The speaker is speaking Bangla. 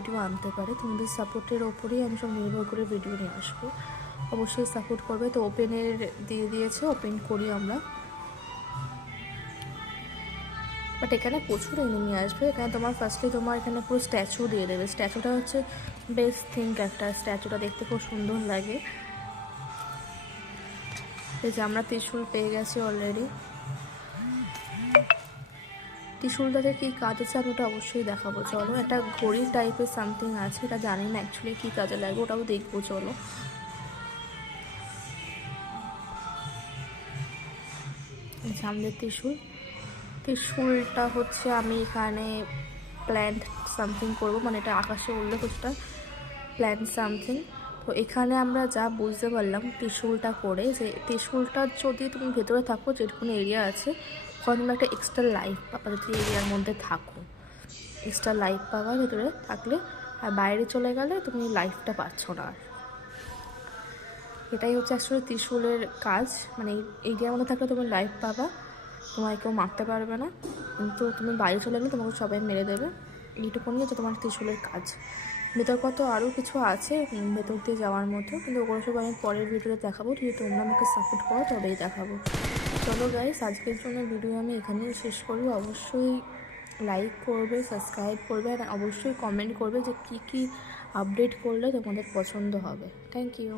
ভিডিও আনতে পারে। তোমাদের সাপোর্টের ওপরেই আমি সব নির্ভর করে ভিডিও নিয়ে আসবো, অবশ্যই সাপোর্ট করবে। তো ওপেনের দিয়ে দিয়েছে, ওপেন করি আমরা। বাট এখানে প্রচুর এনিমি আসবে। এখানে তোমার ফার্স্টলি তোমার এখানে পুরো স্ট্যাচু দিয়ে দেবে। স্ট্যাচুটা হচ্ছে বেস্ট থিঙ্ক, একটা স্ট্যাচুটা দেখতে খুব সুন্দর লাগে। এই যে আমরা ত্রিশূল পেয়ে গেছি অলরেডি। ত্রিশূলটাতে কী কাজ আছে আমি ওটা অবশ্যই দেখাবো। চলো, একটা ঘড়ি টাইপের সামথিং আছে, এটা জানি না অ্যাকচুয়ালি কী কাজে লাগবে, ওটাও দেখবো। চলো, আমাদের ত্রিশূলটা হচ্ছে আমি এখানে প্ল্যান্ট সামথিং করবো, মানে এটা আকাশে উঠলে কিছুটা প্ল্যান্ট সামথিং। তো এখানে আমরা যা বুঝতে পারলাম ত্রিশূলটা করে, যে ত্রিশূলটা যদি তুমি ভেতরে থাকো, যেটুকুনি এরিয়া আছে, ওখানে তুমি একটা এক্সট্রা লাইফ পাবা যদি এরিয়ার মধ্যে থাকো। এক্সট্রা লাইফ পাবা ভেতরে থাকলে, আর বাইরে চলে গেলে তুমি লাইফটা পাচ্ছ না। এটাই হচ্ছে আসলে ত্রিশূলের কাজ, মানে এরিয়ার মধ্যে থাকলে তুমি লাইফ পাবা, তোমায় কেউ মারতে পারবে না, কিন্তু তুমি বাইরে চলে গেলে তোমাকে সবাই মেরে দেবে। এইটুকুনি হচ্ছে তোমার ত্রিশূলের কাজ। ভেতর কত আরও কিছু আছে ভেতর দিয়ে যাওয়ার মতো, কিন্তু ওগুলো সব আমি পরের ভিডিওতে দেখাবো। যদি তোমরা আমাকে সাপোর্ট করো তবেই দেখাবো। চলো গাইস, আজকের জন্য ভিডিও আমি এখানেই শেষ করি। অবশ্যই লাইক করবে, সাবস্ক্রাইব করবে, আর অবশ্যই কমেন্ট করবে যে কী কী আপডেট করলে তোমাদের পছন্দ হবে। Thank you.